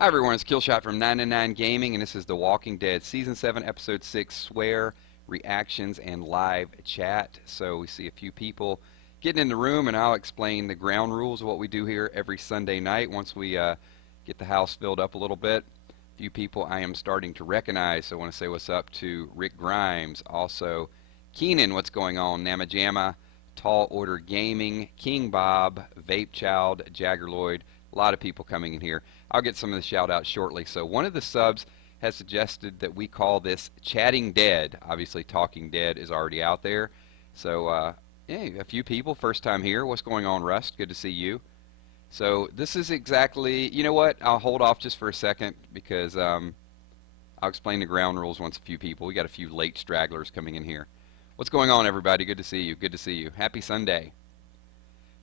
Hi everyone, it's Killshot from 999 Gaming, and this is The Walking Dead Season 7, Episode 6, Swear, Reactions, and Live Chat. So we see a few people getting in the room, and I'll explain the ground rules of what we do here every Sunday night once we get the house filled up a little bit. A few people I am starting to recognize, so I want to say what's up to Rick Grimes, also Keenan, what's going on, Namajama, Tall Order Gaming, King Bob, Vape Child, Jagger Lloyd, a lot of people coming in here. I'll get some of the shout outs shortly. So one of the subs has suggested that we call this Chatting Dead. Obviously Talking Dead is already out there. So yeah, a few people, first time here. What's going on, Rust? Good to see you. So this is exactly, you know what, I'll hold off just for a second because I'll explain the ground rules once a few people. We got a few late stragglers coming in here. What's going on, everybody? Good to see you. Good to see you. Happy Sunday.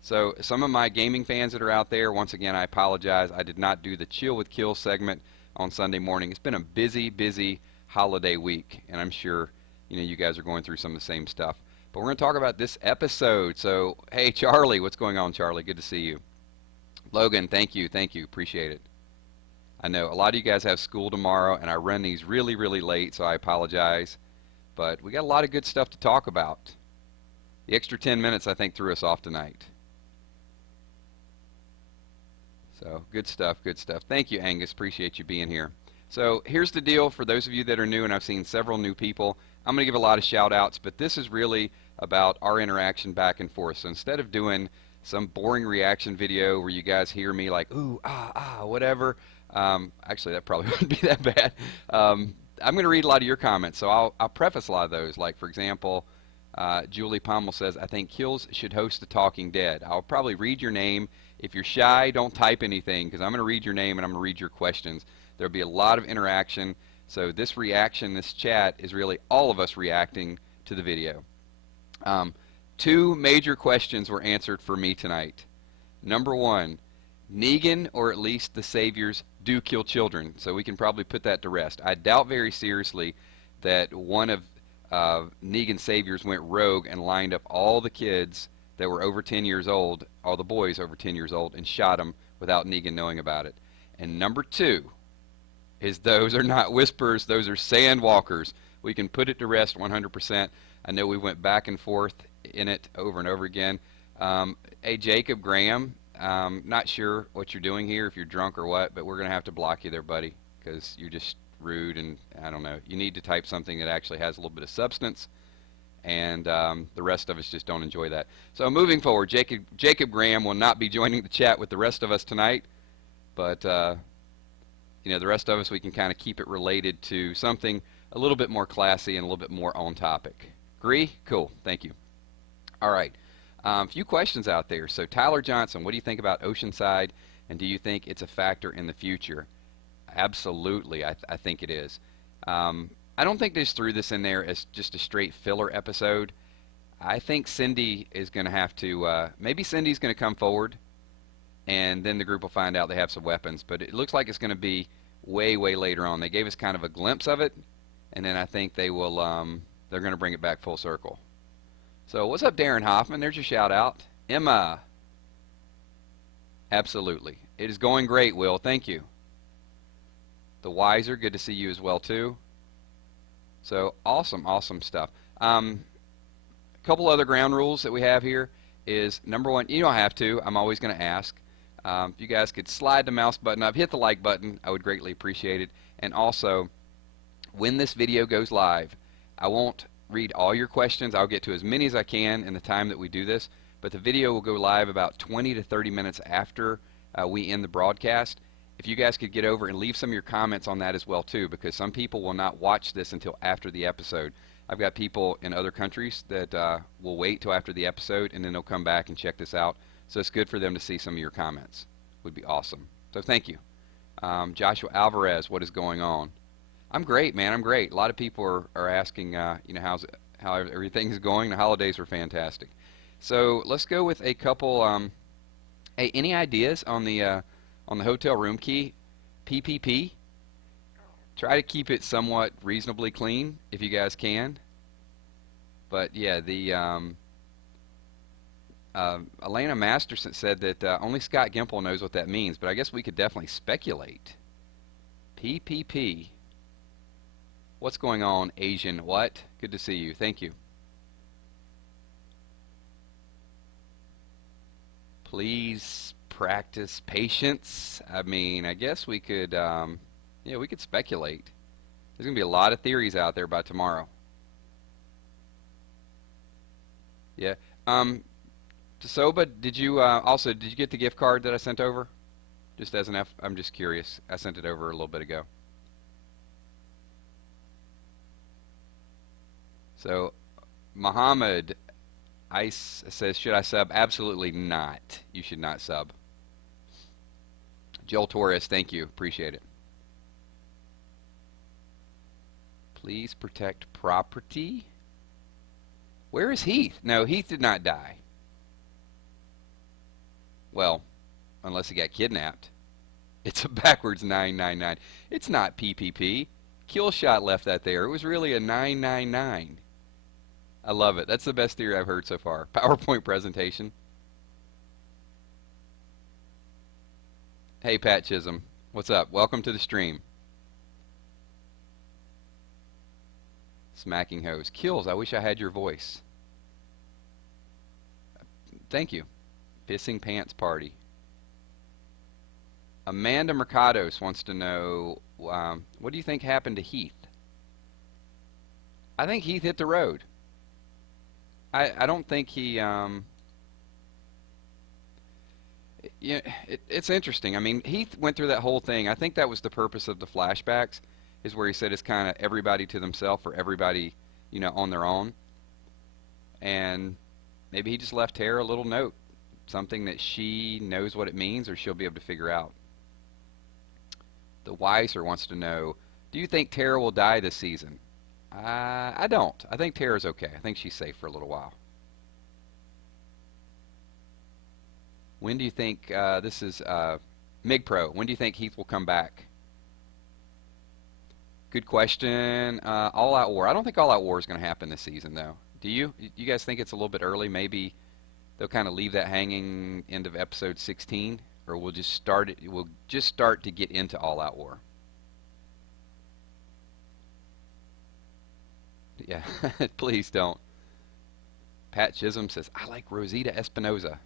So some of my gaming fans that are out there, once again, I apologize. I did not do the Chill with Kill segment on Sunday morning. It's been a busy holiday week, and I'm sure you guys are going through some of the same stuff. But we're going to talk about this episode. So, hey, Charlie, what's going on, Charlie? Good to see you. Logan, thank you, appreciate it. I know a lot of you guys have school tomorrow, and I run these really late, so I apologize. But we got a lot of good stuff to talk about. The extra 10 minutes, I think, threw us off tonight. So good stuff, good stuff. Thank you, Angus. Appreciate you being here. So here's the deal for those of you that are new, and I've seen several new people. I'm going to give a lot of shout outs, but this is really about our interaction back and forth. So instead of doing some boring reaction video where you guys hear me like, ooh, whatever, actually that probably wouldn't be that bad. I'm going to read a lot of your comments, so I'll preface a lot of those. Like, for example, Julie Pommel says, I think Kills should host The Talking Dead. I'll probably read your name. If you're shy, don't type anything because I'm going to read your name and I'm going to read your questions. There'll be a lot of interaction. So this reaction, this chat, is really all of us reacting to the video. Two major questions were answered for me tonight. Number one, Negan, or at least the Saviors, do kill children. So we can probably put that to rest. I doubt very seriously that one of Negan's Saviors went rogue and lined up all the kids that were over 10 years old, all the boys over 10 years old, and shot them without Negan knowing about it. And number two is those are not whispers, those are sandwalkers. We can put it to rest 100%. I know we went back and forth in it over and over again. Hey, Jacob Graham, not sure what you're doing here, if you're drunk or what, but we're going to have to block you there, buddy, because you're just rude, and I don't know. You need to type something that actually has a little bit of substance, and the rest of us just don't enjoy that. So moving forward, Jacob Graham will not be joining the chat with the rest of us tonight, but the rest of us, we can kind of keep it related to something a little bit more classy and a little bit more on topic. Agree? Cool. Thank you. All right. A few questions out there. So Tyler Johnson, what do you think about Oceanside, and do you think it's a factor in the future? Absolutely, I think it is. I don't think they just threw this in there as just a straight filler episode. I think Cindy is going to have to, maybe Cindy's going to come forward, and then the group will find out they have some weapons. But it looks like it's going to be way later on. They gave us kind of a glimpse of it, and then I think they will, they're going to bring it back full circle. So what's up, Darren Hoffman? There's your shout out. Emma. Absolutely. It is going great, Will. Thank you. The Wiser, good to see you as well, too. So awesome stuff. A couple other ground rules that we have here is, number one, you don't have to. I'm always going to ask. If you guys could slide the mouse button up, hit the like button, I would greatly appreciate it. And also, when this video goes live, I won't read all your questions. I'll get to as many as I can in the time that we do this. But the video will go live about 20 to 30 minutes after we end the broadcast. If you guys could get over and leave some of your comments on that as well too, because some people will not watch this until after the episode. I've got people in other countries that will wait till after the episode, and then they'll come back and check this out. So it's good for them to see some of your comments. Would be awesome. So thank you. Joshua Alvarez, what is going on? I'm great, man. I'm great. A lot of people are asking, how everything's going. The holidays were fantastic. So let's go with a couple. Hey, any ideas on the hotel room key? PPP. Try to keep it somewhat reasonably clean if you guys can. But yeah, the Elena Masterson said that only Scott Gimple knows what that means, but I guess we could definitely speculate. PPP. What's going on, Asian? What? Good to see you. Thank you. Please practice patience. I mean, I guess we could, yeah, we could speculate. There's going to be a lot of theories out there by tomorrow. Yeah. Soba, did you also did you get the gift card that I sent over? Just as an F, I'm just curious. I sent it over a little bit ago. So, Muhammad Ice says, should I sub? Absolutely not. You should not sub. Joel Torres, thank you. Appreciate it. Please protect property. Where is Heath? No, Heath did not die. Well, unless he got kidnapped. It's a backwards 999. It's not PPP. Killshot left that there. It was really a 999. I love it. That's the best theory I've heard so far. PowerPoint presentation. Hey, Pat Chisholm. What's up? Welcome to the stream. Smacking hose. Kills. I wish I had your voice. Thank you. Pissing pants party. Amanda Mercados wants to know, what do you think happened to Heath? I think Heath hit the road. I don't think he, it's interesting. I mean, Heath went through that whole thing. I think that was the purpose of the flashbacks, is where he said it's kind of everybody to themselves or everybody, on their own. And maybe he just left Tara a little note, something that she knows what it means or she'll be able to figure out. The Weiser wants to know, do you think Tara will die this season? I don't. I think Tara's okay. I think she's safe for a little while. When do you think, this is MigPro, when do you think Heath will come back? Good question. All Out War. I don't think All Out War is going to happen this season, though. Do you? You guys think it's a little bit early? Maybe they'll kind of leave that hanging end of episode 16? Or we'll just start it. We'll just start to get into All Out War. Yeah, please don't. Pat Chisholm says, I like Rosita Espinoza.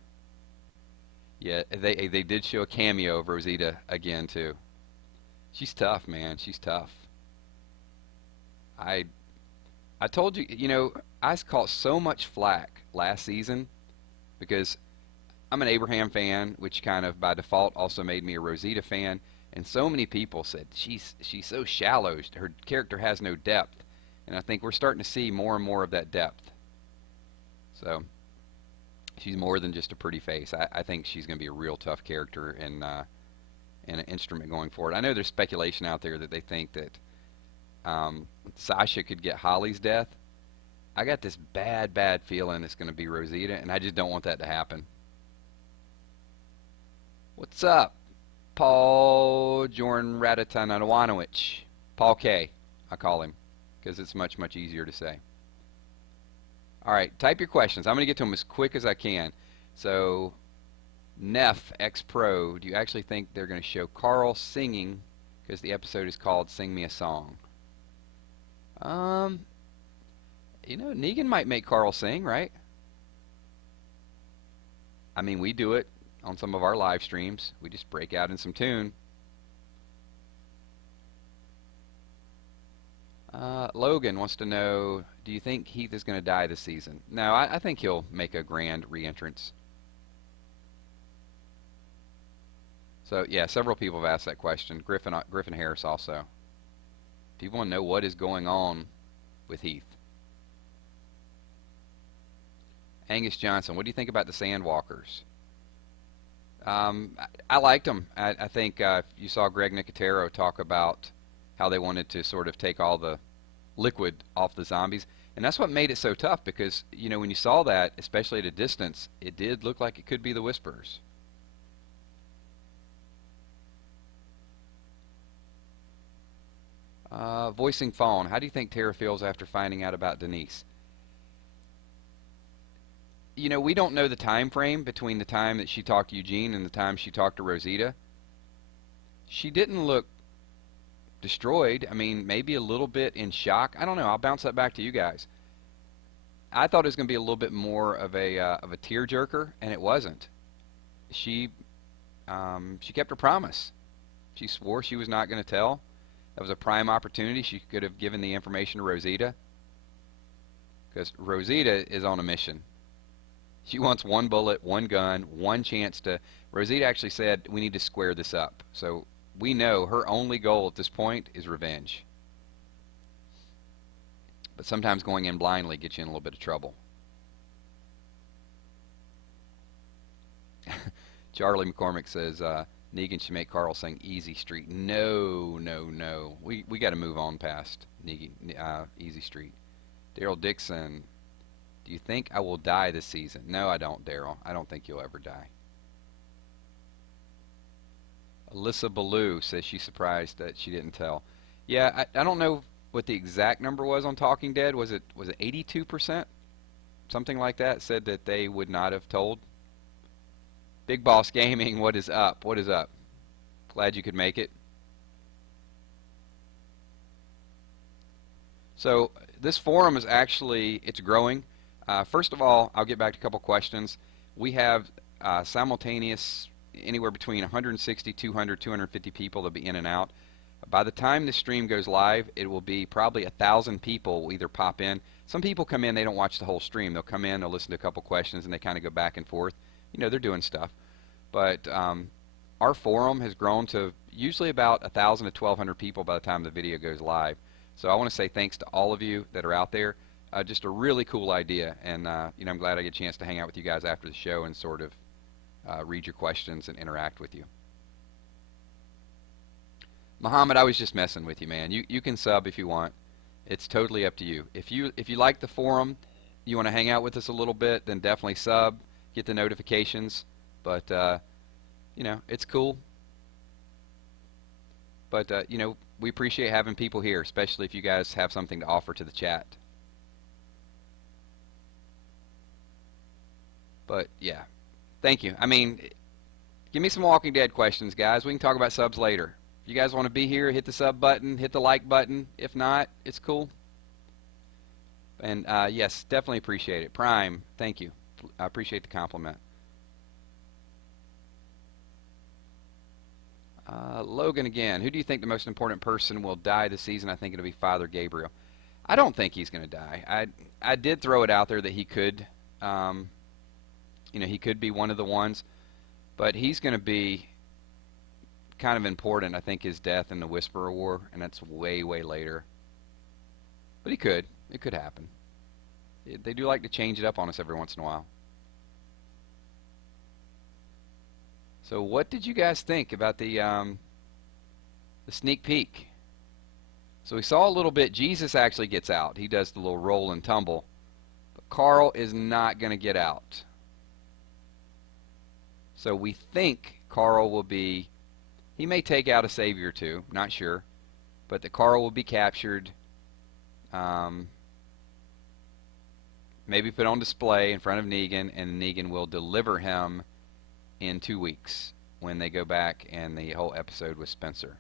Yeah, they did show a cameo of Rosita again too. She's tough, man. She's tough. I told you, I caught so much flack last season because I'm an Abraham fan, which kind of by default also made me a Rosita fan, and so many people said she's so shallow. Her character has no depth. And I think we're starting to see more and more of that depth. So she's more than just a pretty face. I think she's going to be a real tough character and an instrument going forward. I know there's speculation out there that they think that Sasha could get Holly's death. I got this bad feeling it's going to be Rosita, and I just don't want that to happen. What's up, Paul Jorn Ratatanawanoich? Paul K, I call him, because it's much easier to say. All right, type your questions. I'm going to get to them as quick as I can. So, Neff X Pro, do you actually think they're going to show Carl singing because the episode is called Sing Me a Song? Negan might make Carl sing, right? I mean, we do it on some of our live streams. We just break out in some tune. Logan wants to know, do you think Heath is going to die this season? No, I think he'll make a grand re-entrance. So, yeah, several people have asked that question. Griffin Harris also. People want to know what is going on with Heath. Angus Johnson, what do you think about the Sandwalkers? I liked them. I think you saw Greg Nicotero talk about how they wanted to sort of take all the liquid off the zombies. And that's what made it so tough because, when you saw that, especially at a distance, it did look like it could be the Whisperers. Voicing Fawn, how do you think Tara feels after finding out about Denise? We don't know the time frame between the time that she talked to Eugene and the time she talked to Rosita. She didn't look destroyed. I mean, maybe a little bit in shock. I don't know. I'll bounce that back to you guys. I thought it was going to be a little bit more of a tearjerker, and it wasn't. She she kept her promise. She swore she was not going to tell. That was a prime opportunity. She could have given the information to Rosita, because Rosita is on a mission. She wants one bullet, one gun, one chance to. Rosita actually said we need to square this up. So we know her only goal at this point is revenge. But sometimes going in blindly gets you in a little bit of trouble. Charlie McCormick says Negan should make Carl sing Easy Street. No, no, no. We got to move on past Negan, Easy Street. Daryl Dixon, do you think I will die this season? No, I don't, Daryl. I don't think you'll ever die. Alyssa Ballou says she's surprised that she didn't tell. Yeah, I don't know what the exact number was on Talking Dead. Was it 82%? Something like that said that they would not have told. Big Boss Gaming, what is up? What is up? Glad you could make it. So this forum is actually, it's growing. First of all, I'll get back to a couple questions. We have simultaneous anywhere between 160, 200, 250 people that'll be in and out. By the time the stream goes live, it will be probably 1,000 people will either pop in. Some people come in, they don't watch the whole stream. They'll come in, they'll listen to a couple questions, and they kind of go back and forth. You know, they're doing stuff. But our forum has grown to usually about 1,000 to 1,200 people by the time the video goes live. So I want to say thanks to all of you that are out there. Just a really cool idea, and you know, I'm glad I get a chance to hang out with you guys after the show and sort of read your questions and interact with you. Muhammad, I was just messing with you, man. You can sub if you want. It's totally up to you. If you like the forum, you want to hang out with us a little bit, then definitely sub, get the notifications. But you know, it's cool. But you know, we appreciate having people here, especially if you guys have something to offer to the chat. But yeah, thank you. I mean, give me some Walking Dead questions, guys. We can talk about subs later. If you guys want to be here, hit the sub button, hit the like button. If not, it's cool. And yes, definitely appreciate it. Prime, thank you. I appreciate the compliment. Logan again. Who do you think the most important person will die this season? I think it'll be Father Gabriel. I don't think he's going to die. I did throw it out there that he could, you know, he could be one of the ones, but he's going to be kind of important. I think his death in the Whisperer War, and that's way, way later. But he could. It could happen. They do like to change it up on us every once in a while. So what did you guys think about the sneak peek? So we saw a little bit. Jesus actually gets out. He does the little roll and tumble. But Carl is not going to get out. So we think Carl will be, he may take out a savior or two, not sure. But that Carl will be captured, maybe put on display in front of Negan, and Negan will deliver him in 2 weeks when they go back and the whole episode with Spencer.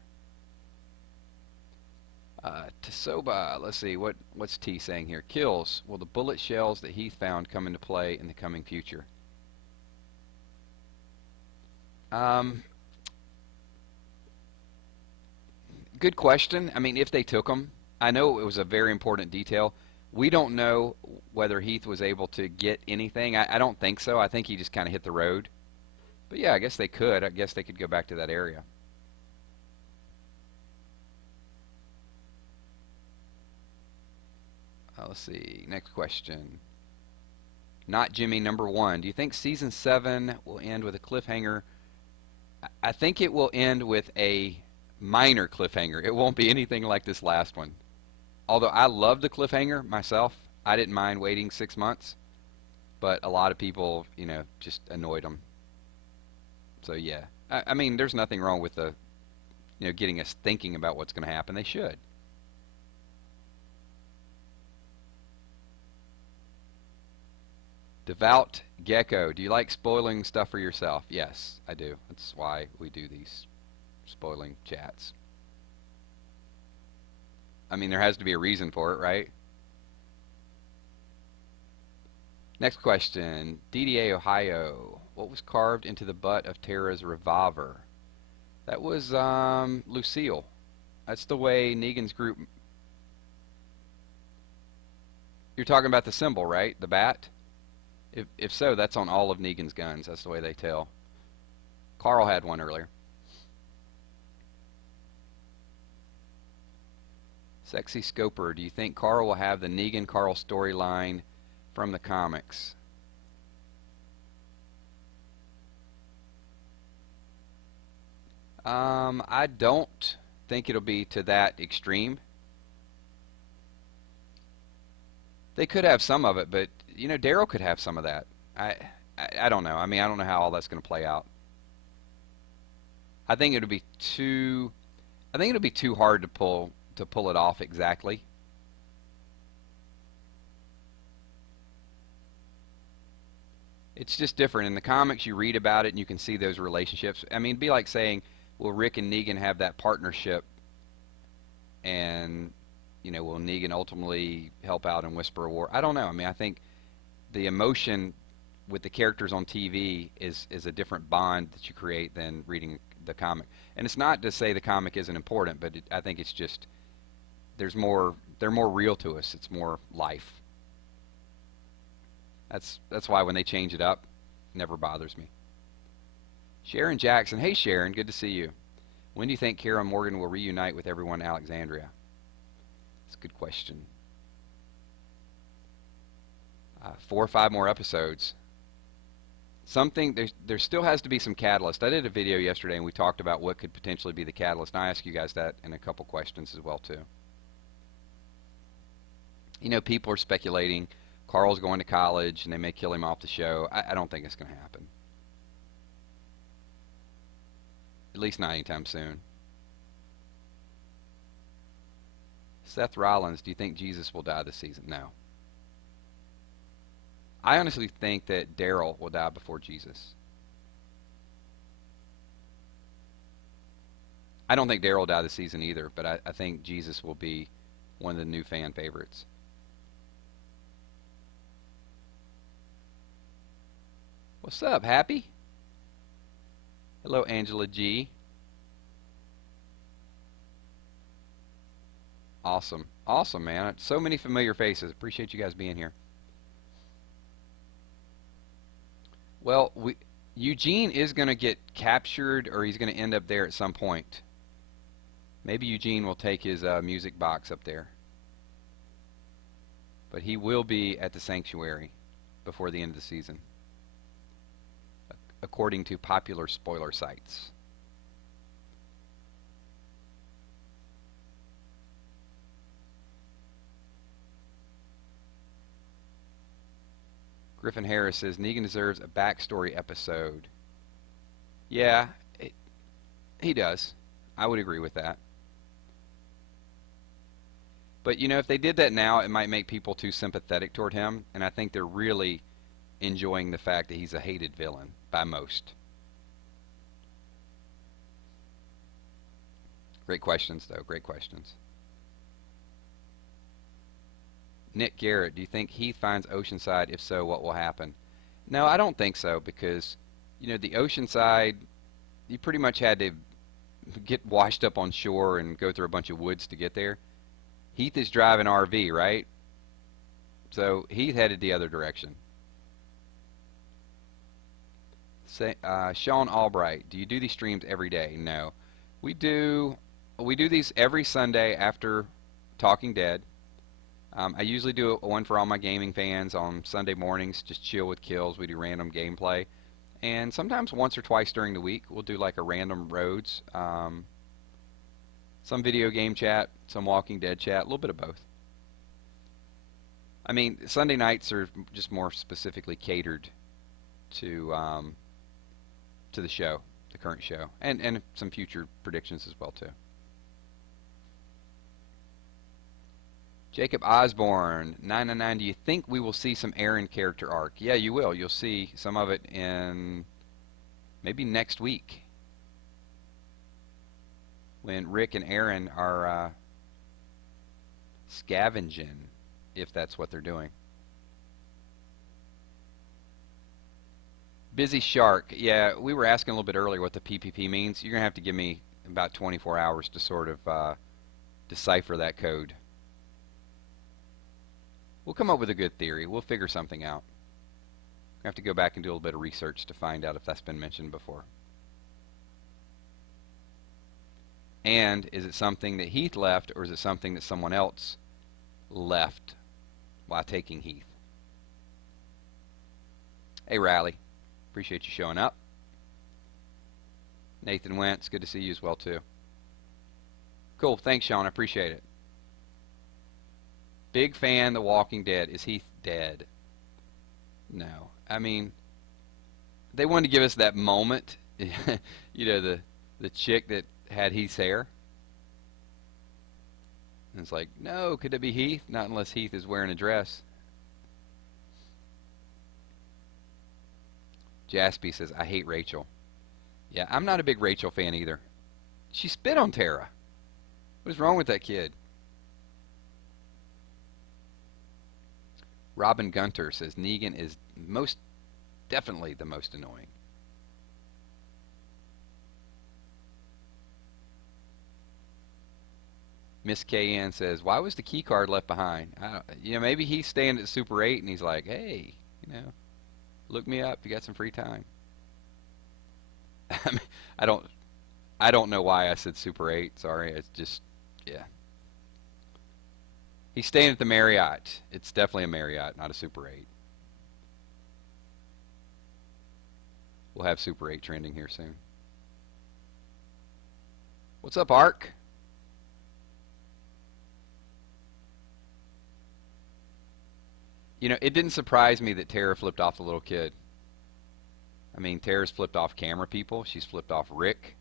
Tasoba, let's see, what's T saying here? Kills, will the bullet shells that Heath found come into play in the coming future? Good question. I mean, if they took them, I know it was a very important detail. We don't know whether Heath was able to get anything. I don't think so. I think he just kind of hit the road. But yeah, I guess they could. I guess they could go back to that area. Let's see. Next question. Not Jimmy, number 1. Do you think season 7 will end with a cliffhanger? I think it will end with a minor cliffhanger. It won't be anything like this last one. Although I love the cliffhanger myself. I didn't mind waiting 6 months. But a lot of people, you know, just annoyed them. So yeah, I mean, there's nothing wrong with the, you know, getting us thinking about what's going to happen. They should. Devout Gecko, do you like spoiling stuff for yourself? Yes, I do. That's why we do these spoiling chats. I mean, there has to be a reason for it, right? Next question. DDA, Ohio. What was carved into the butt of Tara's revolver? That was Lucille. That's the way Negan's group. You're talking about the symbol, right? The bat? If so, that's on all of Negan's guns. That's the way they tell. Carl had one earlier. Sexy Scoper, do you think Carl will have the Negan-Carl storyline from the comics? I don't think it'll be to that extreme. They could have some of it, but you know, Daryl could have some of that. I don't know. I mean, I don't know how all that's going to play out. I think it'll be too. I think it'll be too hard to pull it off exactly. It's just different. In the comics, you read about it and you can see those relationships. I mean, it'd be like saying, will Rick and Negan have that partnership? And, you know, will Negan ultimately help out in Whisper of War? I don't know. I mean, I think the emotion with the characters on TV is a different bond that you create than reading the comic. And it's not to say the comic isn't important, but I think it's just there's more. They're more real to us. It's more life. That's why when they change it up, it never bothers me. Sharon Jackson, hey Sharon, good to see you. When do you think Kara Morgan will reunite with everyone in Alexandria? That's a good question. 4 or 5 more episodes. Something there still has to be some catalyst. I did a video yesterday and we talked about what could potentially be the catalyst. And I asked you guys that in a couple questions as well too. You know, people are speculating Carl's going to college and they may kill him off the show. I don't think it's going to happen. At least not anytime soon. Seth Rollins, do you think Jesus will die this season? No. I honestly think that Daryl will die before Jesus. I don't think Daryl will die this season either, but I think Jesus will be one of the new fan favorites. What's up, Happy? Hello, Angela G. Awesome. Awesome, man. So many familiar faces. Appreciate you guys being here. Well, Eugene is going to get captured, or he's going to end up there at some point. Maybe Eugene will take his music box up there. But he will be at the sanctuary before the end of the season, according to popular spoiler sites. Griffin Harris says Negan deserves a backstory episode. Yeah, he does. I would agree with that. But you know, if they did that now, it might make people too sympathetic toward him, and I think they're really enjoying the fact that he's a hated villain by most. Great questions, though. Great questions. Nick Garrett, do you think Heath finds Oceanside? If so, what will happen? No, I don't think so, because, you know, the Oceanside, you pretty much had to get washed up on shore and go through a bunch of woods to get there. Heath is driving RV, right? So Heath headed the other direction. Sean Albright, do you do these streams every day? No. We do these every Sunday after Talking Dead. I usually do one for all my gaming fans on Sunday mornings, just chill with kills. We do random gameplay. And sometimes once or twice during the week, we'll do like a random roads, some video game chat, some Walking Dead chat, a little bit of both. I mean, Sunday nights are just more specifically catered to the show, the current show, and some future predictions as well too. Jacob Osborne, 999, do you think we will see some Aaron character arc? Yeah, you will. You'll see some of it in maybe next week, when Rick and Aaron are Scavenging, if that's what they're doing. Busy Shark. Yeah, we were asking a little bit earlier what the PPP means. You're going to have to give me about 24 hours to sort of decipher that code. We'll come up with a good theory. We'll figure something out. We have to go back and do a little bit of research to find out if that's been mentioned before. And is it something that Heath left, or is it something that someone else left while taking Heath? Hey, Riley. Appreciate you showing up. Nathan Wentz, good to see you as well, too. Cool. Thanks, Sean. I appreciate it. Big fan, The Walking Dead. Is Heath dead? No. I mean, they wanted to give us that moment. You know, the chick that had Heath's hair. And it's like, no, could it be Heath? Not unless Heath is wearing a dress. Jaspy says, I hate Rachel. Yeah, I'm not a big Rachel fan either. She spit on Tara. What is wrong with that kid? Robin Gunter says Negan is most definitely the most annoying. Miss KN says, why was the key card left behind? Maybe he's staying at Super 8 and he's like, hey, look me up if you got some free time. I don't know why I said Super 8. Sorry, it's just, yeah. He's staying at the Marriott. It's definitely a Marriott, not a Super 8. We'll have Super 8 trending here soon. What's up, Ark? It didn't surprise me that Tara flipped off the little kid. I mean, Tara's flipped off camera people. She's flipped off Rick.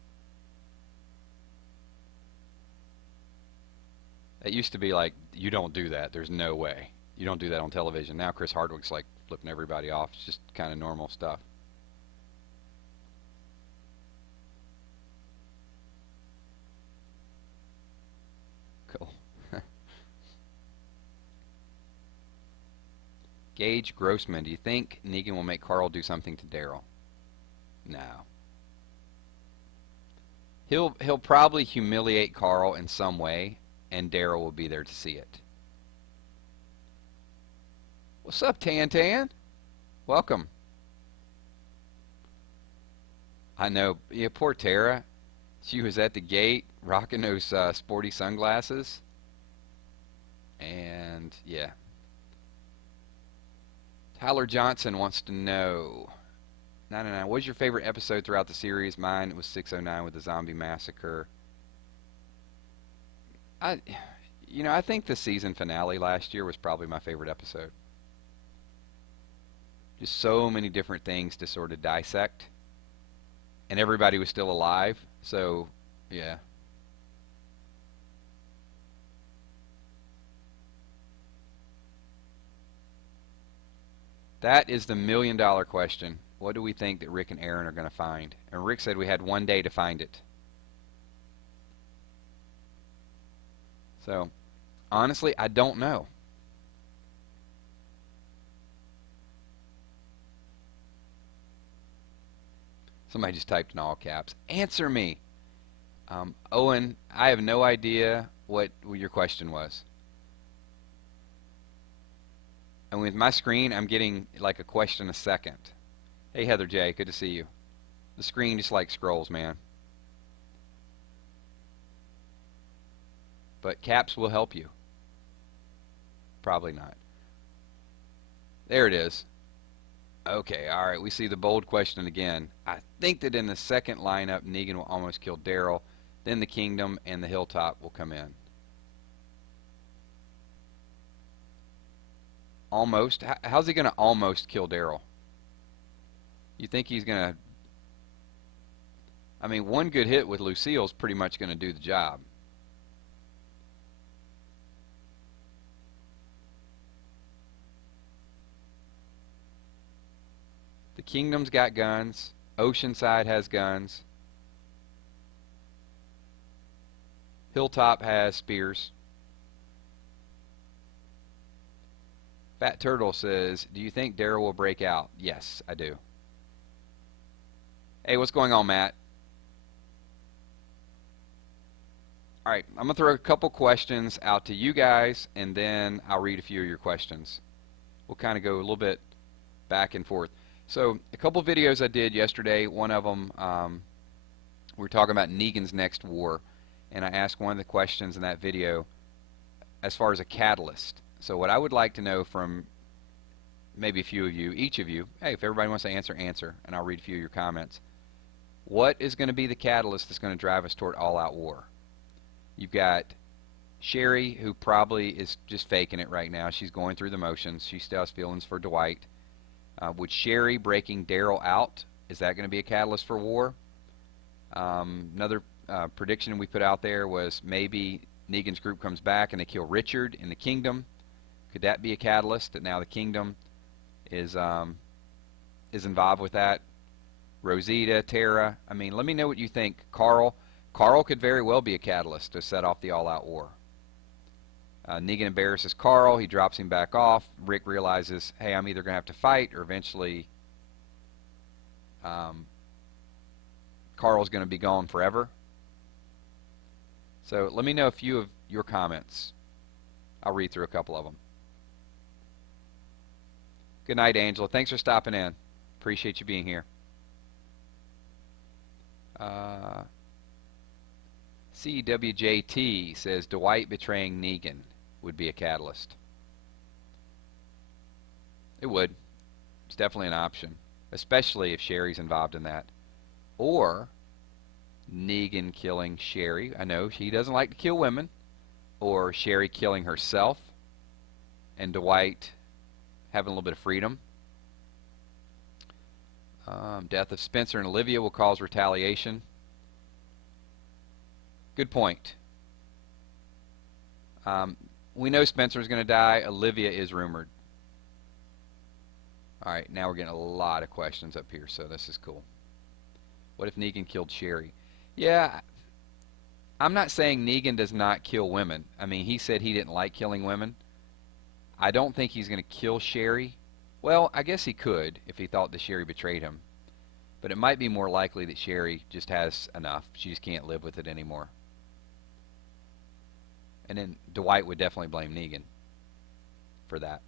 It used to be like, you don't do that. There's no way. You don't do that on television. Now Chris Hardwick's like flipping everybody off. It's just kind of normal stuff. Cool. Gage Grossman, do you think Negan will make Carl do something to Daryl? No. He'll probably humiliate Carl in some way, and Daryl will be there to see it. What's up, Tan Tan? Welcome. I know. Yeah, poor Tara. She was at the gate rocking those sporty sunglasses. And, yeah. Tyler Johnson wants to know, 99, what was your favorite episode throughout the series? Mine was 609 with the zombie massacre. I think the season finale last year was probably my favorite episode. Just so many different things to sort of dissect. And everybody was still alive, so, yeah. That is the million-dollar question. What do we think that Rick and Aaron are going to find? And Rick said we had one day to find it. So, honestly, I don't know. Somebody just typed in all caps. Answer me. Owen, I have no idea what your question was. And with my screen, I'm getting like a question a second. Hey, Heather J, good to see you. The screen just like scrolls, man. But caps will help you. Probably not. There it is. Okay, all right, we see the bold question again. I think that in the second lineup, Negan will almost kill Daryl. Then the Kingdom and the Hilltop will come in. Almost? How's he going to almost kill Daryl? You think he's going to... I mean, one good hit with Lucille's pretty much going to do the job. The Kingdom's got guns. Oceanside has guns. Hilltop has spears. Fat Turtle says, do you think Daryl will break out? Yes, I do. Hey, what's going on, Matt? All right, I'm going to throw a couple questions out to you guys, and then I'll read a few of your questions. We'll kind of go a little bit back and forth. So a couple videos I did yesterday, one of them, we were talking about Negan's next war, and I asked one of the questions in that video as far as a catalyst. So what I would like to know from maybe a few of you, each of you, hey, if everybody wants to answer, answer, and I'll read a few of your comments. What is going to be the catalyst that's going to drive us toward all-out war? You've got Sherry, who probably is just faking it right now. She's going through the motions. She still has feelings for Dwight. Would Sherry breaking Daryl out, is that going to be a catalyst for war? Another prediction we put out there was maybe Negan's group comes back and they kill Richard in the Kingdom. Could that be a catalyst that now the Kingdom is involved with that? Rosita, Tara, I mean, let me know what you think. Carl could very well be a catalyst to set off the all-out war. Negan embarrasses Carl. He drops him back off. Rick realizes, hey, I'm either going to have to fight or eventually Carl's going to be gone forever. So let me know a few of your comments. I'll read through a couple of them. Good night, Angela. Thanks for stopping in. Appreciate you being here. CWJT says Dwight betraying Negan would be a catalyst. It would. It's definitely an option, especially if Sherry's involved in that. Or Negan killing Sherry. I know he doesn't like to kill women. Or Sherry killing herself and Dwight having a little bit of freedom. Death of Spencer and Olivia will cause retaliation. Good point. We know Spencer's going to die. Olivia is rumored. Alright, now we're getting a lot of questions up here, so this is cool. What if Negan killed Sherry? Yeah, I'm not saying Negan does not kill women. I mean, he said he didn't like killing women. I don't think he's going to kill Sherry. Well, I guess he could if he thought that Sherry betrayed him. But it might be more likely that Sherry just has enough. She just can't live with it anymore. And then Dwight would definitely blame Negan for that.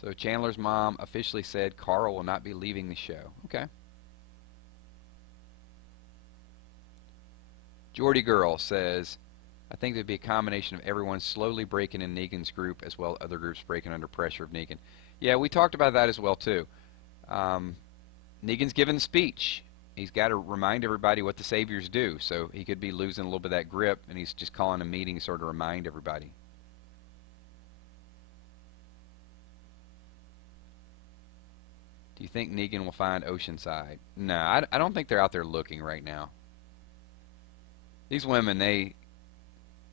So Chandler's mom officially said Carl will not be leaving the show. Okay. Jordy Girl says, I think there'd be a combination of everyone slowly breaking in Negan's group as well as other groups breaking under pressure of Negan. Yeah, we talked about that as well too. Negan's given a speech. He's got to remind everybody what the Saviors do, so he could be losing a little bit of that grip, and he's just calling a meeting to sort of remind everybody. Do you think Negan will find Oceanside? No, I don't think they're out there looking right now. These women, they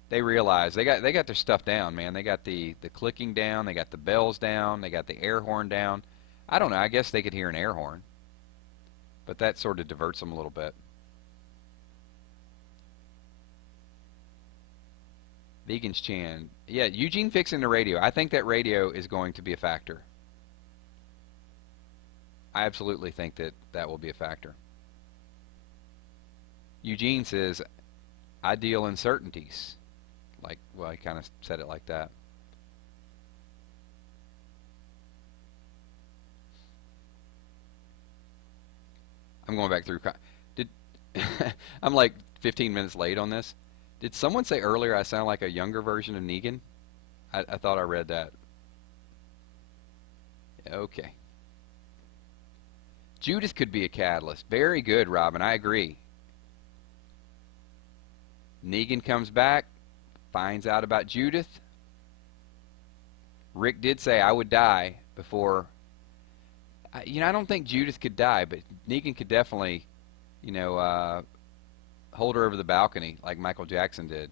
realize they got their stuff down, man. They got the clicking down, they got the bells down, they got the air horn down. I don't know, I guess they could hear an air horn. But that sort of diverts them a little bit. Vegans Chan. Yeah, Eugene fixing the radio. I think that radio is going to be a factor. I absolutely think that will be a factor. Eugene says, ideal uncertainties. Like, well, he kind of said it like that. I'm going back through. I'm like 15 minutes late on this. Did someone say earlier I sound like a younger version of Negan? I thought I read that. Okay. Judith could be a catalyst. Very good, Robin. I agree. Negan comes back, finds out about Judith. Rick did say I would die before. You know, I don't think Judith could die, but Negan could definitely, you know, hold her over the balcony like Michael Jackson did.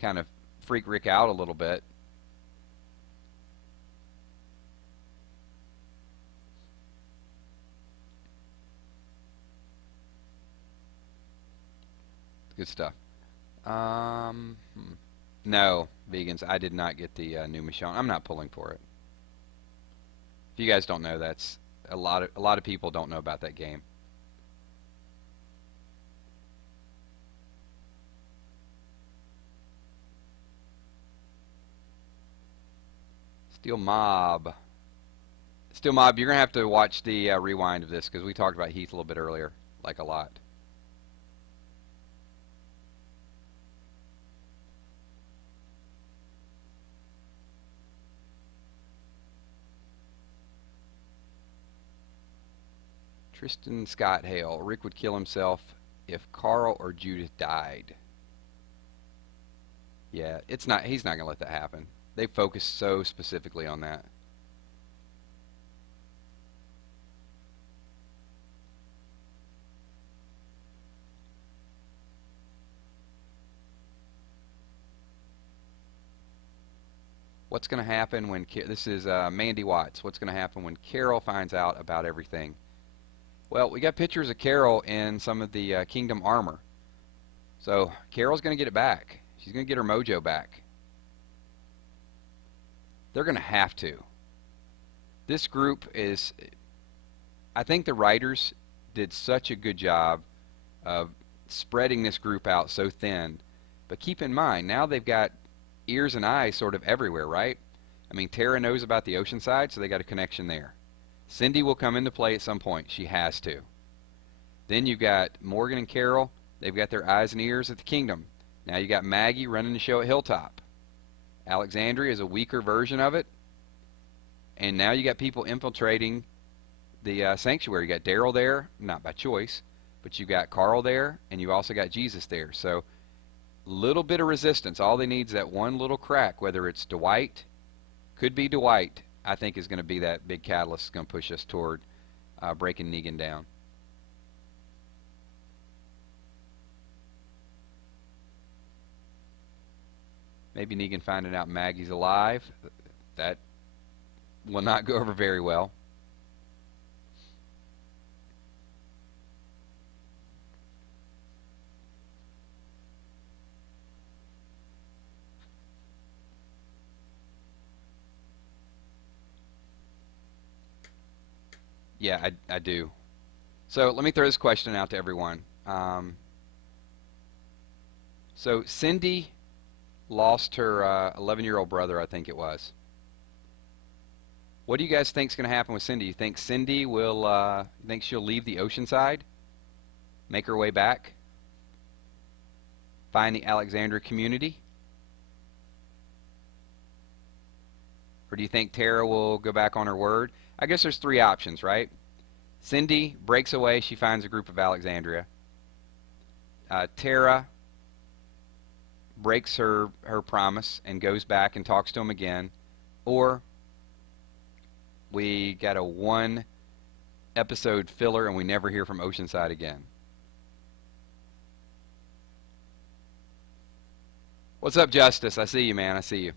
Kind of freak Rick out a little bit. good stuff. No, vegans, I did not get the new Michonne. I'm not pulling for it. If you guys don't know, that's a lot of people don't know about that game. Steel Mob. Steel Mob, you're going to have to watch the rewind of this because we talked about Heath a little bit earlier, like a lot. Tristan Scott Hale. Rick would kill himself if Carl or Judith died. Yeah, it's not. He's not going to let that happen. They focus so specifically on that. What's going to happen when this is Mandy Watts? What's going to happen when Carol finds out about everything? Well, we got pictures of Carol in some of the Kingdom armor. So Carol's going to get it back. She's going to get her mojo back. They're going to have to. This group is, I think the writers did such a good job of spreading this group out so thin. But keep in mind, now they've got ears and eyes sort of everywhere, right? I mean, Tara knows about the Oceanside, so they got a connection there. Cindy will come into play at some point. She has to. Then you've got Morgan and Carol. They've got their eyes and ears at the Kingdom. Now you got Maggie running the show at Hilltop. Alexandria is a weaker version of it. And now you got people infiltrating the sanctuary. You got Daryl there, not by choice, but you got Carl there, and you've also got Jesus there. So little bit of resistance. All they need is that one little crack, whether it's Dwight, could be Dwight, I think is going to be that big catalyst that's going to push us toward breaking Negan down. Maybe Negan finding out Maggie's alive. That will not go over very well. Yeah, I do. So let me throw this question out to everyone. So Cindy lost her 11-year-old brother, I think it was. What do you guys think is going to happen with Cindy? You think Cindy will, you think she'll leave the Oceanside? Make her way back? Find the Alexandria community? Or do you think Tara will go back on her word? I guess there's three options, right? Cindy breaks away. She finds a group of Alexandria. Tara breaks her promise and goes back and talks to him again. Or we got a one-episode filler and we never hear from Oceanside again. What's up, Justice? I see you, man. I see you.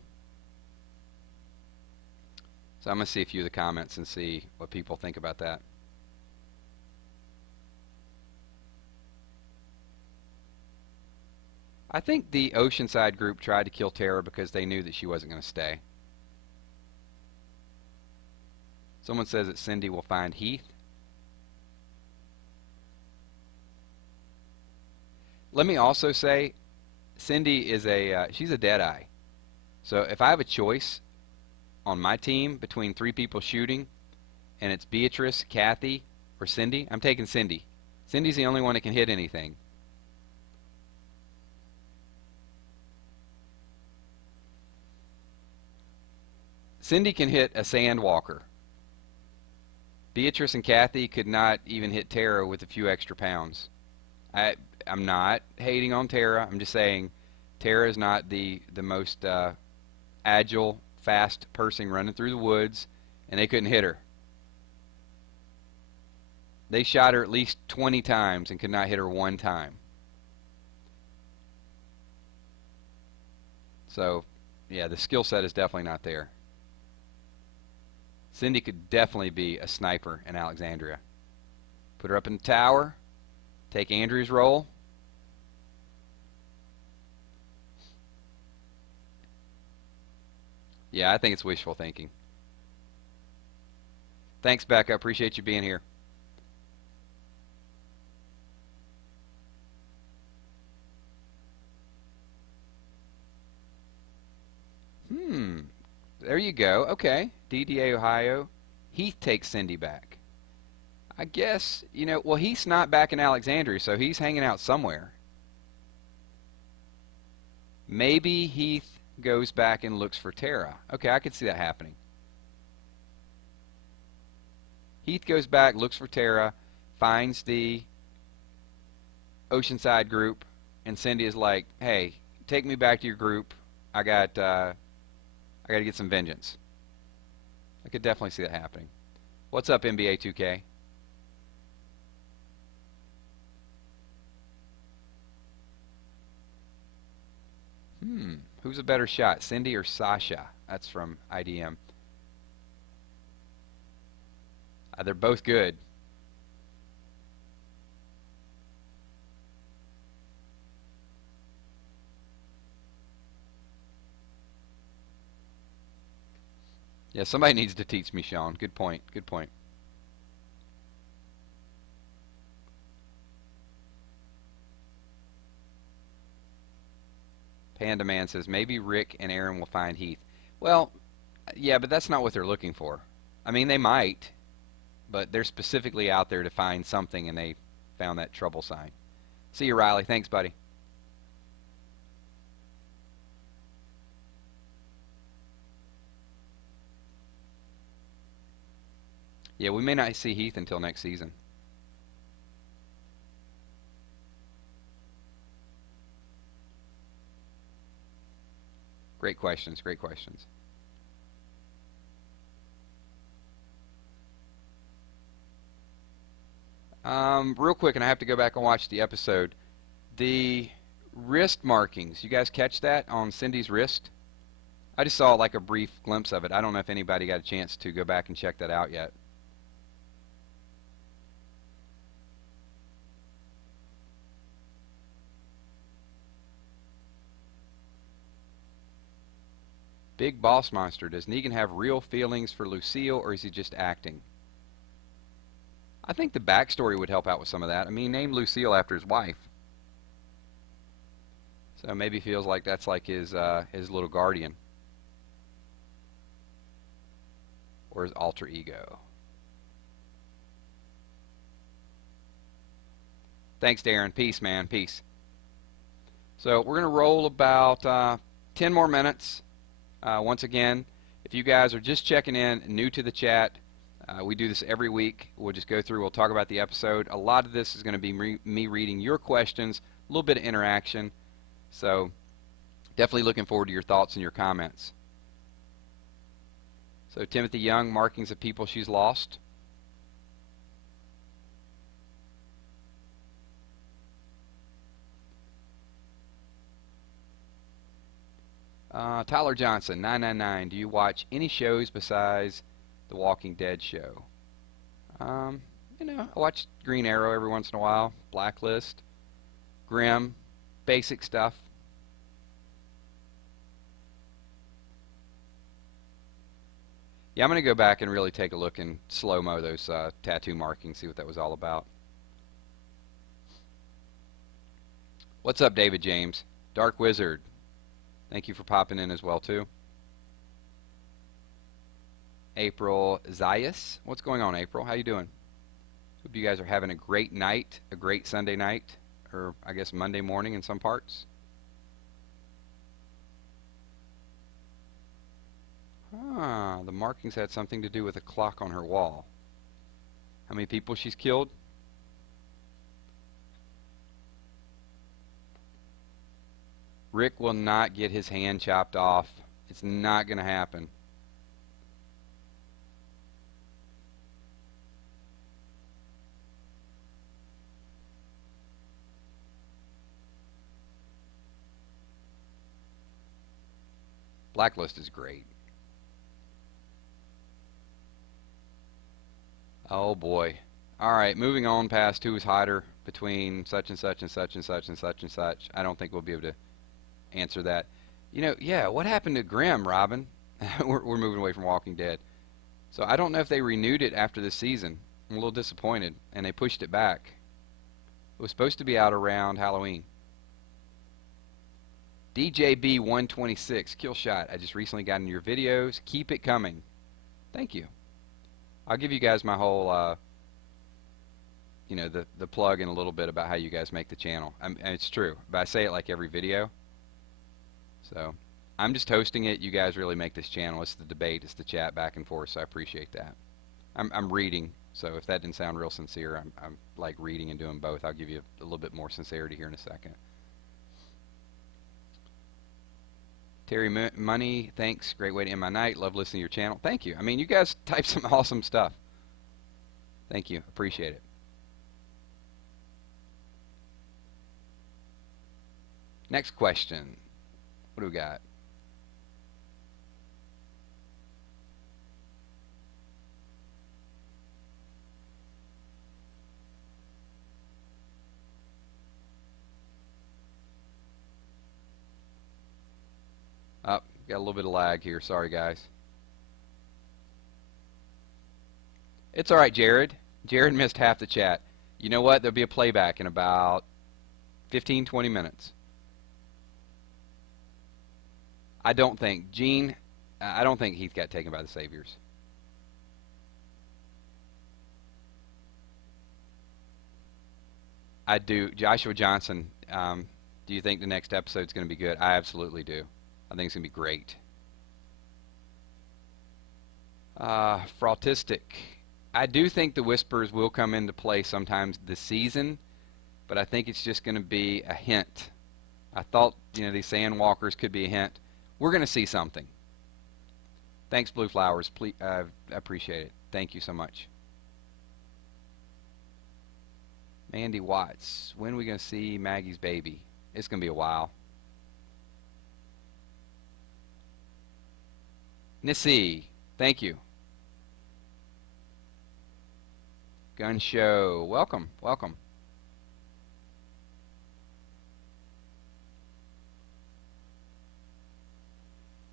So I'm going to see a few of the comments and see what people think about that. I think the Oceanside group tried to kill Tara because they knew that she wasn't going to stay. Someone says that Cindy will find Heath. Let me also say, Cindy is she's a deadeye. So if I have a choice on my team between three people shooting, and it's Beatrice, Kathy, or Cindy, I'm taking Cindy. Cindy's the only one that can hit anything. Cindy can hit a sandwalker. Beatrice and Kathy could not even hit Tara with a few extra pounds. I'm not hating on Tara. I'm just saying Tara is not the most agile, fast person running through the woods, and they couldn't hit her. They shot her at least 20 times and could not hit her one time. So, yeah, the skill set is definitely not there. Cindy could definitely be a sniper in Alexandria. Put her up in the tower, take Andrew's role. Yeah, I think it's wishful thinking. Thanks, Becca. Appreciate you being here. Hmm. There you go. Okay. DDA Ohio. Heath takes Cindy back. I guess, well, Heath's not back in Alexandria, so he's hanging out somewhere. Maybe Heath goes back and looks for Tara. Okay, I could see that happening. Heath goes back, looks for Tara, finds the Oceanside group, and Cindy is like, "Hey, take me back to your group. I got to get some vengeance." I could definitely see that happening. What's up, NBA 2K? Who's a better shot, Cindy or Sasha? That's from IDM. They're both good. Yeah, somebody needs to teach me, Sean. Good point. Good point. Panda Man says maybe Rick and Aaron will find Heath. Well, yeah, but that's not what they're looking for. I mean, they might, but they're specifically out there to find something, and they found that trouble sign. See you, Riley. Thanks, buddy. Yeah, we may not see Heath until next season. Great questions. Great questions. Real quick, and I have to go back and watch the episode. The wrist markings. You guys catch that on Cindy's wrist? I just saw like a brief glimpse of it. I don't know if anybody got a chance to go back and check that out yet. Big Boss Monster. Does Negan have real feelings for Lucille, or is he just acting? I think the backstory would help out with some of that. I mean, name Lucille after his wife. So maybe he feels like that's like his little guardian. Or his alter ego. Thanks, Darren. Peace, man. Peace. So we're going to roll about 10 more minutes. Once again, if you guys are just checking in, new to the chat, we do this every week. We'll just go through, we'll talk about the episode. A lot of this is going to be me reading your questions, a little bit of interaction. So definitely looking forward to your thoughts and your comments. So Timothy Young, markings of people she's lost. Tyler Johnson, 999. Do you watch any shows besides the Walking Dead show? I watch Green Arrow every once in a while, Blacklist, Grimm, basic stuff. Yeah, I'm going to go back and really take a look and slow-mo those tattoo markings, see what that was all about. What's up, David James? Dark Wizard. Thank you for popping in as well, too. April Zayas. What's going on, April? How you doing? Hope you guys are having a great night, a great Sunday night, or I guess Monday morning in some parts. Ah, the markings had something to do with a clock on her wall. How many people she's killed? Rick will not get his hand chopped off. It's not going to happen. Blacklist is great. Oh boy. Alright, moving on past who is hotter between such and such and such and such and such and such. I don't think we'll be able to answer that. Yeah, what happened to Grimm, Robin? we're moving away from Walking Dead. So I don't know if they renewed it after this season. I'm a little disappointed, and they pushed it back. It was supposed to be out around Halloween. DJB126, Killshot. I just recently got into your videos. Keep it coming. Thank you. I'll give you guys my whole, the plug in a little bit about how you guys make the channel. And it's true, but I say it like every video. So I'm just hosting it. You guys really make this channel. It's the debate. It's the chat back and forth, so I appreciate that. I'm reading, so if that didn't sound real sincere, I'm like reading and doing both. I'll give you a little bit more sincerity here in a second. Terry Money, thanks. Great way to end my night. Love listening to your channel. Thank you. I mean, you guys type some awesome stuff. Thank you. Appreciate it. Next question. What do we got? Oh, got a little bit of lag here. Sorry, guys. It's all right, Jared. Jared missed half the chat. You know what? There'll be a playback in about 15-20 minutes. I don't think I don't think Heath got taken by the Saviors. I do. Joshua Johnson, do you think the next episode's going to be good? I absolutely do. I think it's going to be great. Frautistic. I do think the Whispers will come into play sometimes this season, but I think it's just going to be a hint. I thought, these Sandwalkers could be a hint. We're going to see something. Thanks, Blue Flowers. Please, I appreciate it. Thank you so much. Mandy Watts. When are we going to see Maggie's baby? It's going to be a while. Nissy. Thank you. Gun Show. Welcome. Welcome.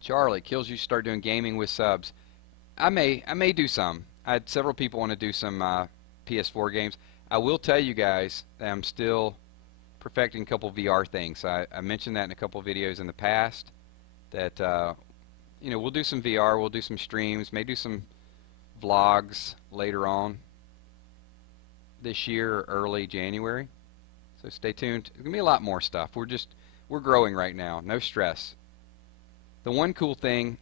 Charlie, kills you start doing gaming with subs. I may do some. I had several people want to do some PS4 games. I will tell you guys that I'm still perfecting a couple VR things. I mentioned that in a couple videos in the past. That we'll do some VR, we'll do some streams, may do some vlogs later on this year or early January. So stay tuned. There's gonna be a lot more stuff. We're growing right now. No stress. The one cool thing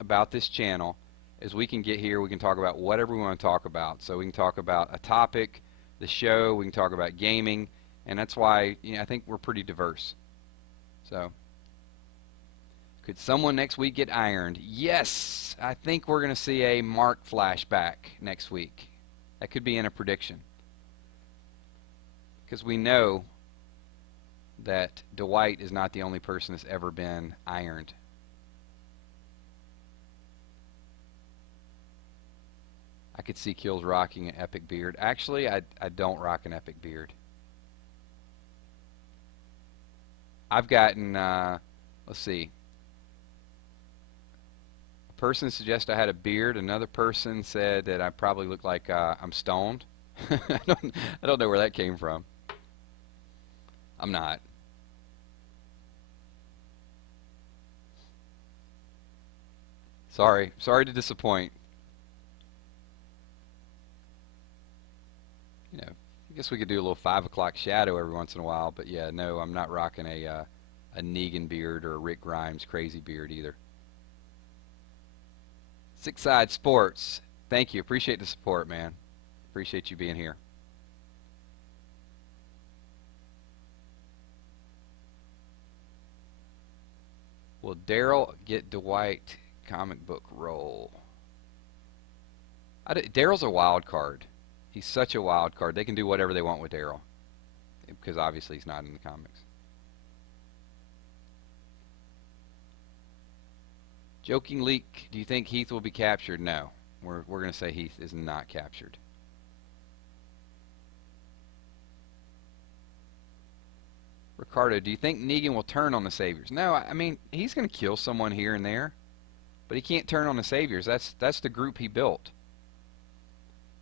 about this channel is we can get here, we can talk about whatever we want to talk about. So we can talk about a topic, the show, we can talk about gaming, and that's why I think we're pretty diverse. So, could someone next week get ironed? Yes! I think we're going to see a Mark flashback next week. That could be in a prediction. Because we know that Dwight is not the only person that's ever been ironed. I could see Kills rocking an epic beard. Actually, I don't rock an epic beard. I've gotten, let's see. A person suggested I had a beard. Another person said that I probably look like I'm stoned. I don't know where that came from. I'm not. Sorry to disappoint. I guess we could do a little 5 o'clock shadow every once in a while, but yeah, no, I'm not rocking a Negan beard or a Rick Grimes crazy beard either. Six Side Sports, thank you. Appreciate the support, man. Appreciate you being here. Will Daryl get Dwight comic book role? Daryl's a wild card. He's such a wild card. They can do whatever they want with Daryl, because obviously he's not in the comics. Joking leak. Do you think Heath will be captured? No. We're going to say Heath is not captured. Ricardo, do you think Negan will turn on the Saviors? No, I mean, he's going to kill someone here and there, But he can't turn on the Saviors. That's the group he built.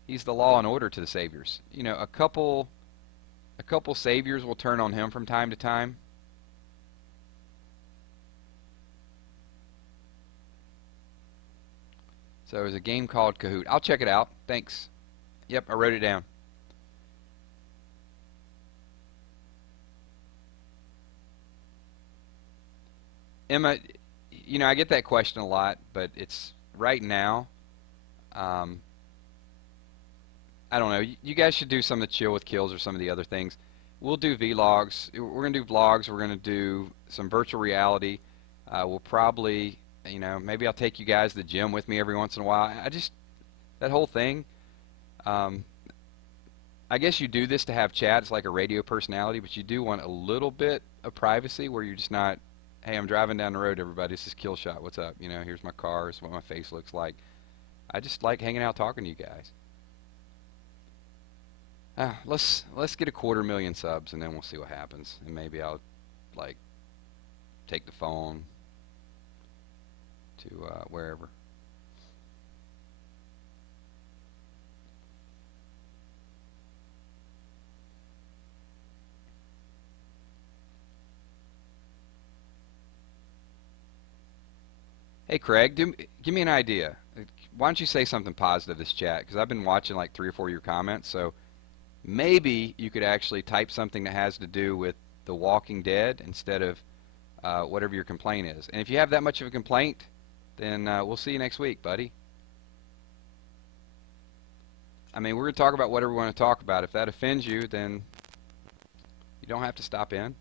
He's the law and order to the Saviors. You know, a couple Saviors will turn on him from time to time. So there's a game called Kahoot. I'll check it out. Thanks. Yep, I wrote it down. Emma, you know, I get that question a lot, but it's right now. Um, I don't know. You guys should do some of the chill with kills or some of the other things. We'll do vlogs. We're gonna do vlogs. We're gonna do some virtual reality. We'll probably, you know, maybe I'll take you guys to the gym with me every once in a while. That whole thing. Um, I guess you do this to have chat. It's like a radio personality, but you do want a little bit of privacy where you're just not, hey, I'm driving down the road, everybody. This is Killshot. What's up? You know, here's my car. This is what my face looks like. I just like hanging out talking to you guys. Let's get 250,000 subs, and then we'll see what happens. And maybe I'll, like, take the phone to wherever. Hey, Craig, give me an idea. Why don't you say something positive this chat? Because I've been watching like 3 or 4 of your comments, so maybe you could actually type something that has to do with The Walking Dead instead of whatever your complaint is. And if you have that much of a complaint, then we'll see you next week, buddy. I mean, we're going to talk about whatever we want to talk about. If that offends you, then you don't have to stop in.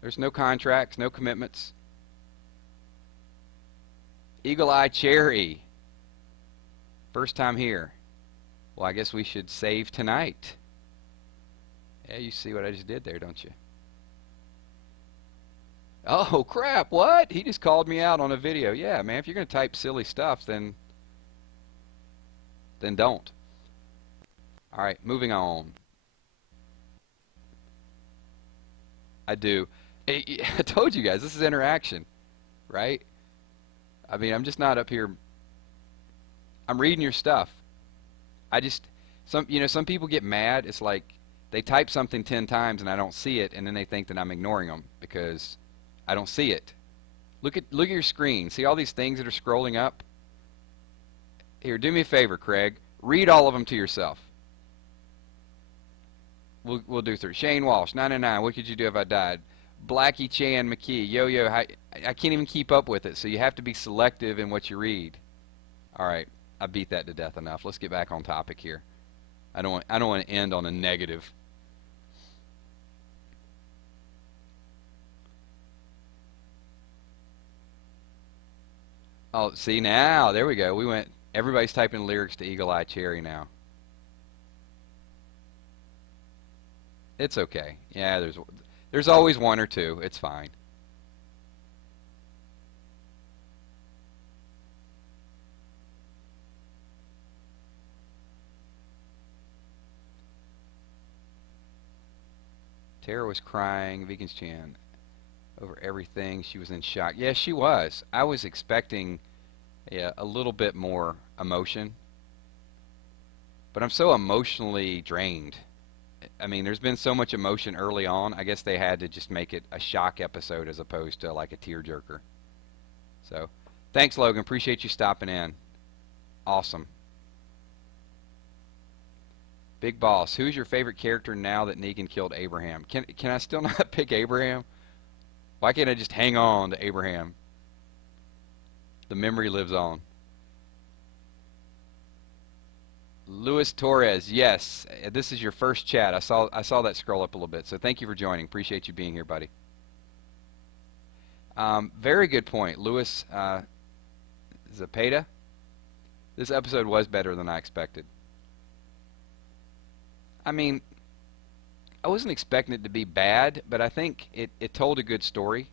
There's no contracts, no commitments. Eagle Eye Cherry. First time here. Well, I guess we should save tonight. Yeah, you see what I just did there, don't you? Oh, crap, what? He just called me out on a video. Yeah, man, if you're going to type silly stuff, then don't. All right, moving on. I do. I told you guys, this is interaction, right? I mean, I'm just not up here. I'm reading your stuff. Some people get mad. It's like they type something 10 times and I don't see it, and then they think that I'm ignoring them because I don't see it. Look at your screen. See all these things that are scrolling up? Here, do me a favor, Craig. Read all of them to yourself. We'll do through. Shane Walsh, 999. What could you do if I died? Blackie Chan McKee. Yo, I can't even keep up with it, so you have to be selective in what you read. All right, I beat that to death enough. Let's get back on topic here. I don't want to end on a negative. Oh, see now, there we go. We went. Everybody's typing lyrics to Eagle Eye Cherry now. It's okay. Yeah, there's always one or two. It's fine. Tara was crying, Vegans Chan, over everything. She was in shock. Yeah, she was. I was expecting a little bit more emotion, but I'm so emotionally drained. I mean, there's been so much emotion early on. I guess they had to just make it a shock episode as opposed to like a tearjerker. So, thanks, Logan. Appreciate you stopping in. Awesome. Big Boss, who's your favorite character now that Negan killed Abraham? Can I still not pick Abraham? Why can't I just hang on to Abraham? The memory lives on. Luis Torres, yes. This is your first chat. I saw that scroll up a little bit. So thank you for joining. Appreciate you being here, buddy. Very good point, Luis Zapata. This episode was better than I expected. I mean, I wasn't expecting it to be bad, but I think it told a good story.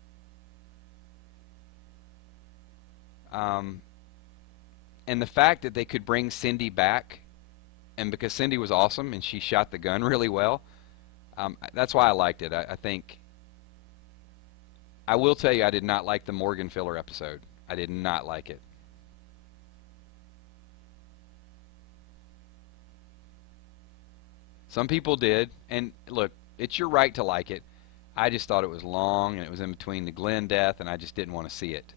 And the fact that they could bring Cindy back, and because Cindy was awesome and she shot the gun really well, that's why I liked it. I think I will tell you, I did not like the Morgan filler episode. I did not like it. Some people did, and look, it's your right to like it. I just thought it was long, and it was in between the Glenn death, and I just didn't want to see it.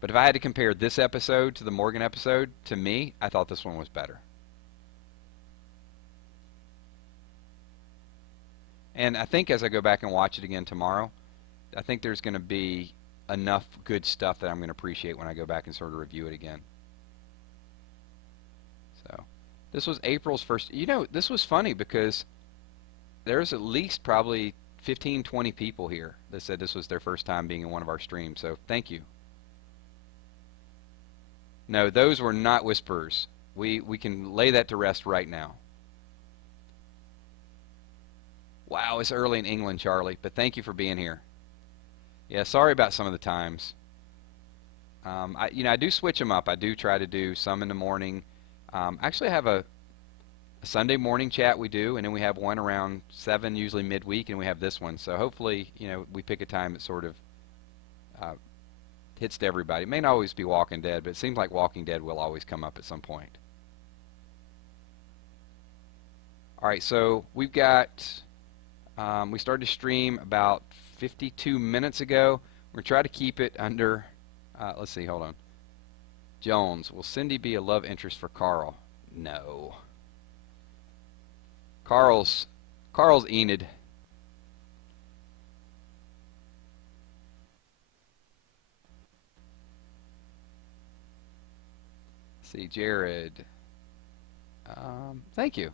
But if I had to compare this episode to the Morgan episode, to me, I thought this one was better. And I think as I go back and watch it again tomorrow, I think there's going to be enough good stuff that I'm going to appreciate when I go back and sort of review it again. So, this was April's first. You know, this was funny because there's at least probably 15, 20 people here that said this was their first time being in one of our streams. So, thank you. No, those were not whisperers. We can lay that to rest right now. Wow, it's early in England, Charlie, but thank you for being here. Yeah, sorry about some of the times. I do switch them up. I do try to do some in the morning. Actually, I have a Sunday morning chat we do, and then we have one around 7, usually midweek, and we have this one. So hopefully, we pick a time that sort of hits to everybody. It may not always be Walking Dead, but it seems like Walking Dead will always come up at some point. All right, so we've got, we started to stream about 52 minutes ago. We're going to try to keep it under, let's see, hold on. Jones, will Cindy be a love interest for Carl? No. Carl's Enid. See, Jared. Thank you.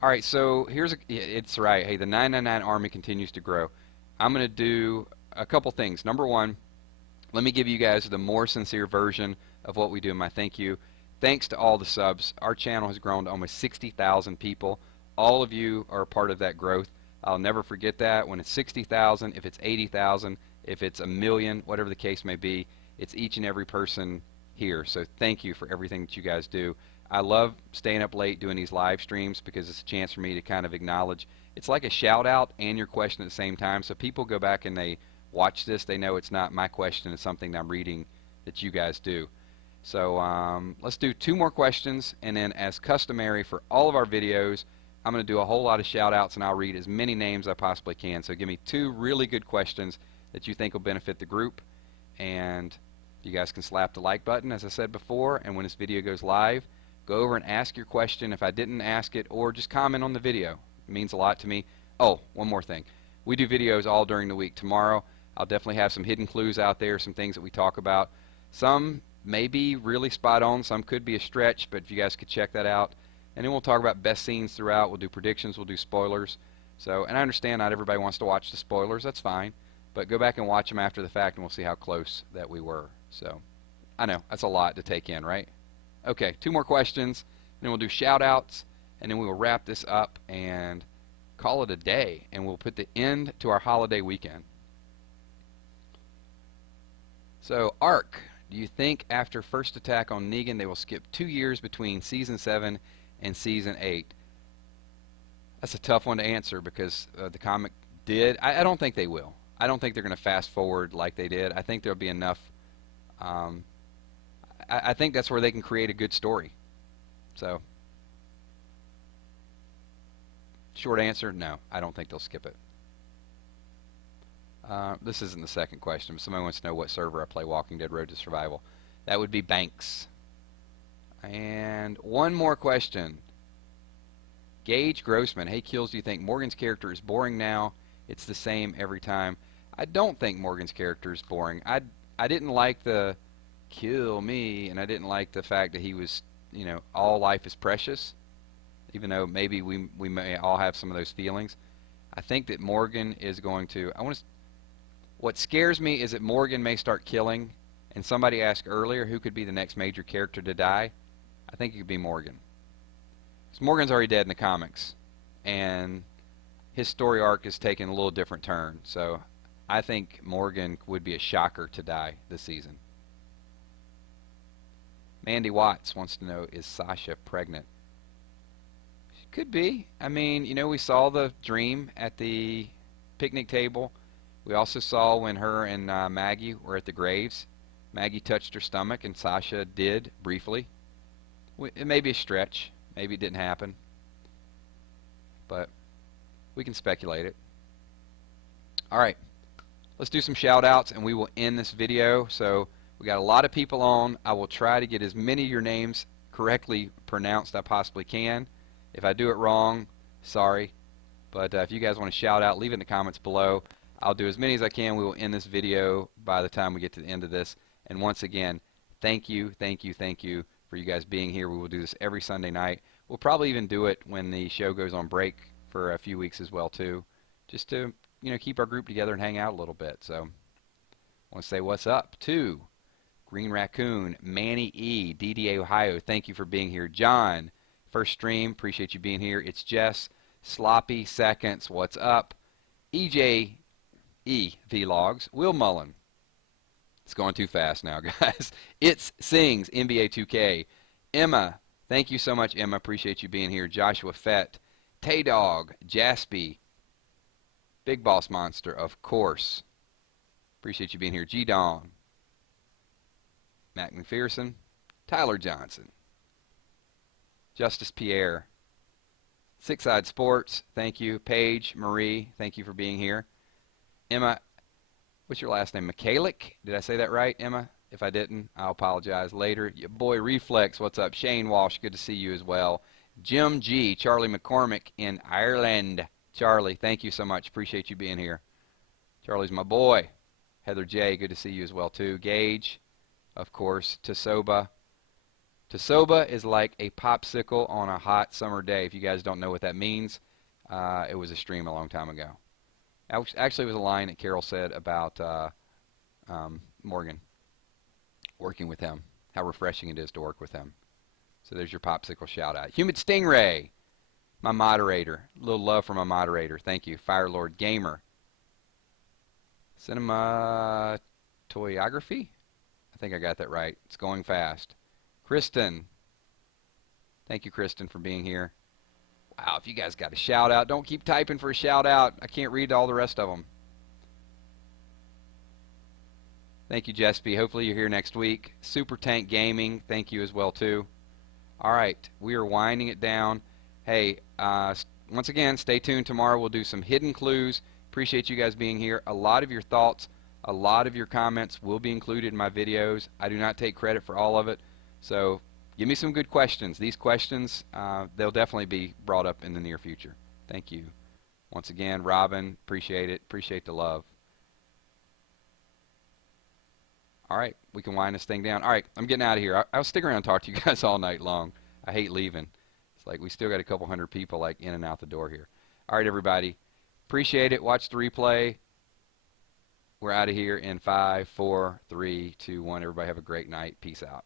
All right, so it's right. Hey, the 999 Army continues to grow. I'm going to do a couple things. Number one, let me give you guys the more sincere version of what we do in my thank you. Thanks to all the subs. Our channel has grown to almost 60,000 people. All of you are a part of that growth. I'll never forget that. When it's 60,000, if it's 80,000, if it's a million, whatever the case may be, it's each and every person here. So thank you for everything that you guys do. I love staying up late doing these live streams because it's a chance for me to kind of acknowledge. It's like a shout out and your question at the same time. So people go back and they watch this, they know it's not my question, it's something that I'm reading that you guys do. So let's do 2 more questions, and then as customary for all of our videos, I'm going to do a whole lot of shout outs, and I'll read as many names as I possibly can. So give me 2 really good questions that you think will benefit the group, and you guys can slap the like button as I said before, and when this video goes live, go over and ask your question if I didn't ask it, or just comment on the video. It means a lot to me. Oh, one more thing. We do videos all during the week. Tomorrow, I'll definitely have some hidden clues out there, some things that we talk about. Some may be really spot on, some could be a stretch, but if you guys could check that out. And then we'll talk about best scenes throughout. We'll do predictions, we'll do spoilers. So, and I understand not everybody wants to watch the spoilers, that's fine. But go back and watch them after the fact, and we'll see how close that we were. So, I know, that's a lot to take in, right? Okay, 2 more questions, then we'll do shout outs, and then we will wrap this up and call it a day, and we'll put the end to our holiday weekend. So, Ark, do you think after First Attack on Negan they will skip 2 years between Season 7 and Season 8? That's a tough one to answer because the comic did. I don't think they will. I don't think they're going to fast forward like they did. I think there'll be enough. I think that's where they can create a good story. So, short answer, no. I don't think they'll skip it. This isn't the second question. Somebody wants to know what server I play Walking Dead Road to Survival. That would be Banks. And one more question. Gage Grossman. Hey, Kills, do you think Morgan's character is boring now? It's the same every time. I don't think Morgan's character is boring. I didn't like the kill me, and I didn't like the fact that he was, all life is precious. Even though maybe we may all have some of those feelings. I think that Morgan is going to... What scares me is that Morgan may start killing, and somebody asked earlier who could be the next major character to die. I think it could be Morgan. Because Morgan's already dead in the comics, and his story arc is taking a little different turn. So I think Morgan would be a shocker to die this season. Mandy Watts wants to know, is Sasha pregnant? She could be. I mean, we saw the dream at the picnic table. We also saw when her and Maggie were at the graves. Maggie touched her stomach, and Sasha did briefly. It may be a stretch. Maybe it didn't happen. But we can speculate it. All right. Let's do some shout outs and we will end this video. So we got a lot of people on. I will try to get as many of your names correctly pronounced I possibly can. If I do it wrong, sorry. But if you guys want to shout out, leave it in the comments below. I'll do as many as I can. We will end this video by the time we get to the end of this. And once again, thank you for you guys being here. We will do this every Sunday night. We'll probably even do it when the show goes on break for a few weeks as well too, just to keep our group together and hang out a little bit. So I want to say what's up to Green Raccoon, Manny E, DDA Ohio, thank you for being here. John, first stream, appreciate you being here. It's Jess, Sloppy Seconds, what's up? EJ E Vlogs, Will Mullen. It's going too fast now, guys. It's Sings, NBA 2K. Emma, thank you so much, Emma. Appreciate you being here. Joshua Fett, Tay Dog, Jaspy, Big Boss Monster, of course. Appreciate you being here. G Dawn, Mac McPherson, Tyler Johnson, Justice Pierre, Six Side Sports, thank you. Paige Marie, thank you for being here. Emma, what's your last name? Michalik? Did I say that right, Emma? If I didn't, I'll apologize later. Your boy Reflex, what's up? Shane Walsh, good to see you as well. Jim G, Charlie McCormick in Ireland. Charlie, thank you so much. Appreciate you being here. Charlie's my boy. Heather J, good to see you as well too. Gage, of course. Tasoba. Tasoba is like a popsicle on a hot summer day. If you guys don't know what that means, it was a stream a long time ago. Actually, it was a line that Carol said about Morgan, working with him, how refreshing it is to work with him. So there's your popsicle shout out. Humid Stingray, my moderator. A little love for my moderator. Thank you. Firelord Gamer. Cinematography? I think I got that right. It's going fast. Kristen. Thank you, Kristen, for being here. Wow, if you guys got a shout out, don't keep typing for a shout out. I can't read all the rest of them. Thank you, Jespy. Hopefully you're here next week. Super Tank Gaming, thank you as well too. All right, we are winding it down. Hey, once again, stay tuned. Tomorrow we'll do some hidden clues. Appreciate you guys being here. A lot of your thoughts, a lot of your comments will be included in my videos. I do not take credit for all of it. So give me some good questions. These questions, they'll definitely be brought up in the near future. Thank you. Once again, Robin, appreciate it. Appreciate the love. All right, we can wind this thing down. All right, I'm getting out of here. I'll stick around and talk to you guys all night long. I hate leaving. It's like we still got a couple hundred people like in and out the door here. All right, everybody. Appreciate it. Watch the replay. We're out of here in 5, 4, 3, 2, 1. Everybody have a great night. Peace out.